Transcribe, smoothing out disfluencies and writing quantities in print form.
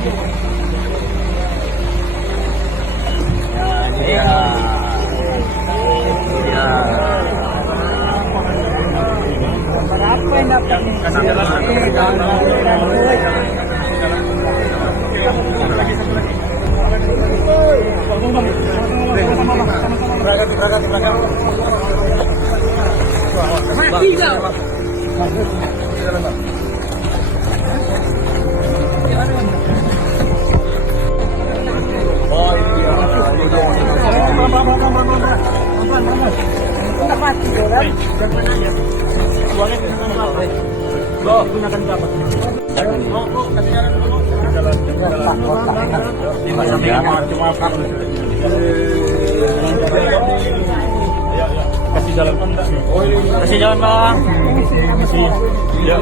Iya. Iya. Berapa yang dapat nih? Mati kau. Oh iya. Mati kau kan? Lo gunakan berapa? Oh, kasih jalan dulu. Kasih jalan. Kasih jalan, Bang. Kasih. Ya.